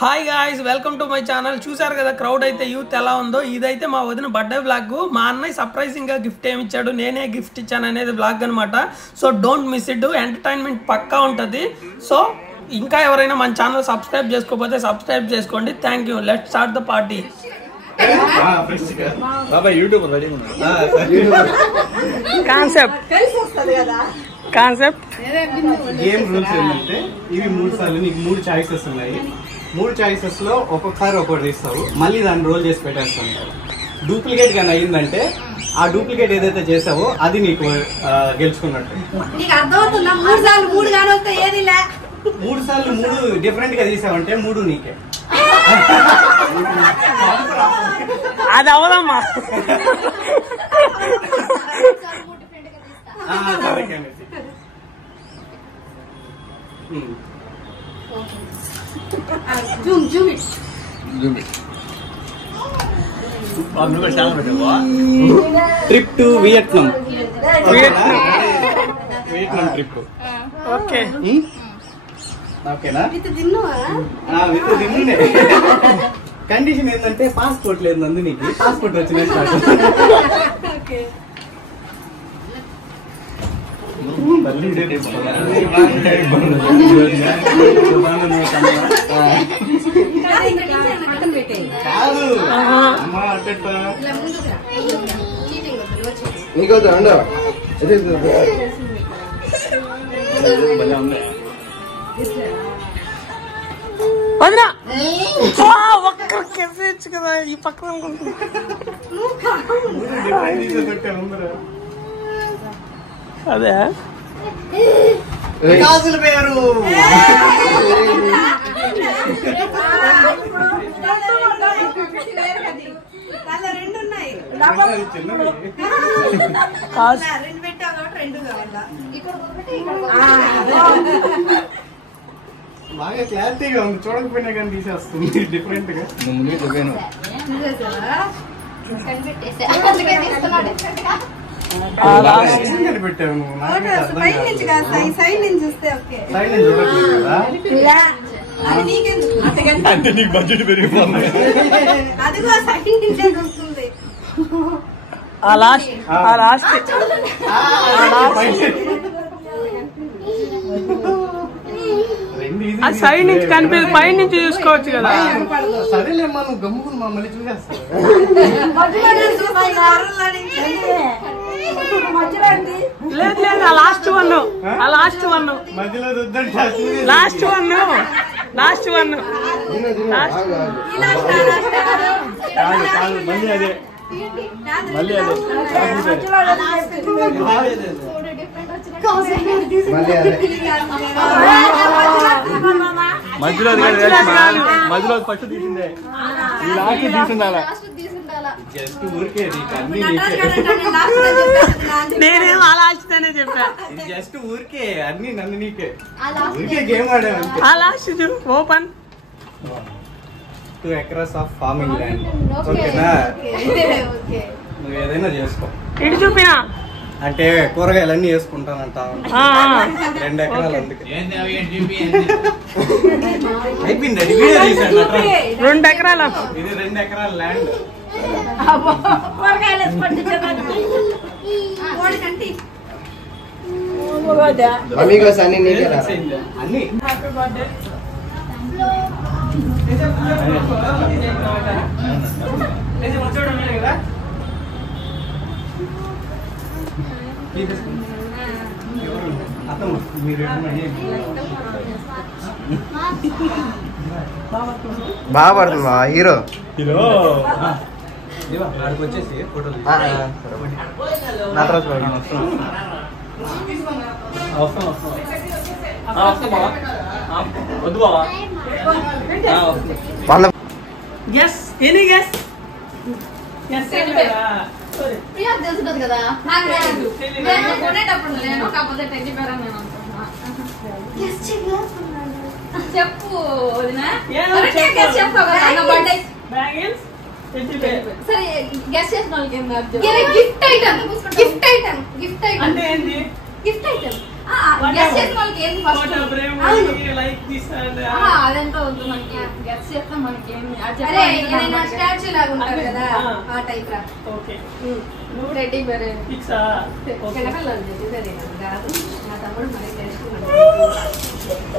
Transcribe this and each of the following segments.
Hi guys, welcome to my channel. చూసారు కదా crowd అయితే యూత్ ఎలా ఉందో. ఇదైతే మా వదిన బర్త్డే బ్లాగ్. మా అన్నయ్య సర్ప్రైజింగ్గా గిఫ్ట్ ఏమి ఇచ్చాడు, నేనే గిఫ్ట్ ఇచ్చాను అనేది బ్లాగ్ అనమాట. So don't miss it, entertainment పక్కా ఉంటుంది. సో ఇంకా ఎవరైనా మన ఛానల్ సబ్స్క్రైబ్ చేసుకోకపోతే సబ్స్క్రైబ్ చేసుకోండి. Thank you. Let's start the party. Concept game rules ఏంటంటే ఇవి 3 సార్లు నీకు 3 చాయిసెస్ ఉన్నాయి. 3 చాయిసెస్ లో ఒక్కొక్కసారి ఒకటి తీస్తావు, మళ్ళీ దాన్ని రోల్ చేసి పెట్టేస్తాను. డూప్లికేట్ గానీ అయ్యిందంటే ఆ డూప్లికేట్ ఏదైతే చేసావో అది నీకు గెలుచుకున్నట్టు. 3 సార్లు 3 డిఫరెంట్ గా తీసావంటే 3 నీకే. అది అవదమ్మా. Trip to Vietnam. Vietnam trip. Okay ఓకేనా? విత్ దిన్నునే. కండిషన్ ఏంటంటే పాస్పోర్ట్ లేదు నందు, నీకు పాస్పోర్ట్ వచ్చిన వదినా ఒక్కరు కెఫేచ్చు కదా ఈ పక్కన. అదే కాజుల పేరు. బాగా క్లారిటీగా ఉంది, చూడకపోయినా కానీ తీసేస్తుంది డిఫరెంట్ గా. పెట్టావు అంటే నీకు బడ్జెట్ పెరిగిపోతుంది. సైడ్ నుంచి కనిపించదు, పై నుంచి చూసుకోవచ్చు కదా. సరేలేమ్మా, నువ్వు గమ్ముకుని మమ్మల్ని చూసేస్తావు. లేదు లేదు, ఆ లాస్ట్ వన్, ఆ లాస్ట్ వన్, మధ్యలో లాస్ట్ వన్, లాస్ట్ వన్, మళ్ళీ అదే మళ్ళీ అదే మధ్యలో మధ్యలో ఫస్ట్ తీసిందే, ఈ లాస్ట్ తీసుండాలా. జస్ట్ ఊరికే అన్ని నేనేం ఆ లాస్ట్ అనే చెప్పా. జస్ట్ ఊరికే అన్ని నన్ను నీకే ఊరికే గేమ్ ఆడావంటే. ఆ last open 2 acres of farming land. ఓకేనా? నువ్వు ఏదైనా చేసుకో. ఇటు చూపినా అంటే కూరగాయలన్నీ వేసుకుంటానంట. 2 ఎకరాలు అందుకే అయిపోయింది. అది వీడియో తీసాను. 2 ఎకరాలు, ఇది 2 ఎకరాల ల్యాండ్. అన్ని బాగా పడుతుంది హీరో. ఆడికి వచ్చేసి ఫోటోలు వద్దు బాబా. Guess any guess. తెలుసుకుంది కదా కొనేటప్పుడు నేను కాకపోతే టెడ్డీ బేర్ అని నేను అనుకుంటున్నా. చెప్పు చెప్పు బర్త్డే సరే గెస్ చేసిన వాళ్ళకి gift item gift item gift item అంటే ఏంటి? గిఫ్ట్ ఐటమ్ గెస్ చేసిన వాళ్ళకి ఏంది ఫస్ట్ ఫోటో ఫ్రేమ్ లైక్ తీస్తాడు. అదంతా వద్దు మనకి. గెస్ చేస్తాం మనకి ఏంది అరే ఏదైనా స్టాచ్యూ లాగా ఉంటారు కదా ఆ టైప్ రా. ఓకే నువ్వు రెడీ బరే ఫిక్సా? చిన్నపిల్లలు చెప్పేది కాదు నా తమ్ముడు మరి తెలుసుకున్నాడు.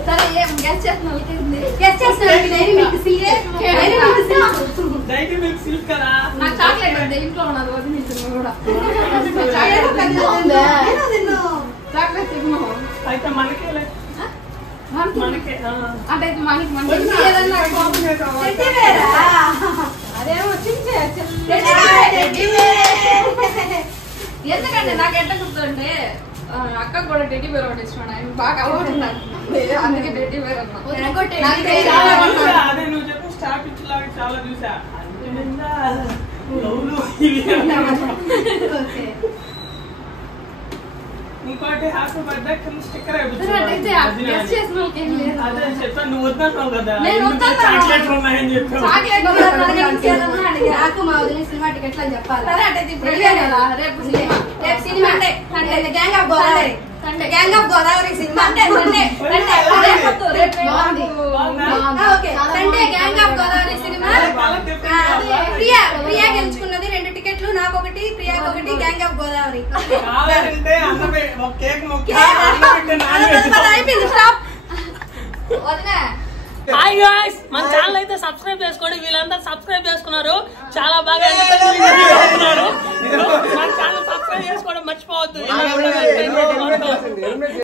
సరే ఏం గెస్ చేసిన వాళ్ళకి ఏంది? గెస్ చేస్తాను dairy milk dairy milk silk కదా. నాకు చాక్లెట్ ఉంది ఇంట్లో ఉన్నది వదిలి కూడా చాక్లెట్ తిన్నాం అయితే మనకే మనకే అంటే మనకి మంచి ఏదన్నా అదేమో ఎందుకంటే నాకు ఎట్లా గుర్తుంటే అక్క కూడా టెడ్డీ బేర్ ఒకటి ఇష్టం. ఆయన బాగా అలవాటు అందుకే టెడ్డీ బేర్ అదే నువ్వు చెప్పి స్టార్ పిక్చర్ లాగా చాలా చూసా. ఇంకోటి హ్యాపీ బర్త్డే కింద స్టిక్కర్ గెస్ చేసిన వాళ్ళకి ఏం లేదు. అదే చెప్పాను, నువ్వు వద్దన్నావు కదా. నేను వద్దన్నా. చాక్లెట్లు ఉన్నాయని చెప్పావు. చాక్లెట్ నాకు మా వదిన సినిమా టికెట్లు అని చెప్పాలి. సరే అంటే ఇప్పుడు కదా రేపు సినిమా. రేపు సినిమా అంటే gang of Godavari. Sunday gang of Godavari cinema Sunday okay Sunday gang of Godavari cinema. Priya గెలుచుకున్నది 2 టికెట్లు, నాకు ఒకటి, ప్రియాకి ఒకటి. గ్యాంగ్ ఆఫ్ గోదావరి కావాలంటే అన్నమే ఒక కేక్ మొక్క అయిపోయింది. స్టాప్. వదినా హాయ్ గాయ్స్, మన ఛానల్ అయితే సబ్స్క్రైబ్ చేసుకోండి. వీళ్ళందరూ సబ్స్క్రైబ్ చేసుకున్నారు, చాలా బాగా ఎంటర్టైన్మెంట్ చేస్తున్నారు. మన ఛానల్ సబ్స్క్రైబ్ చేసుకోవడం మర్చిపోవద్దు.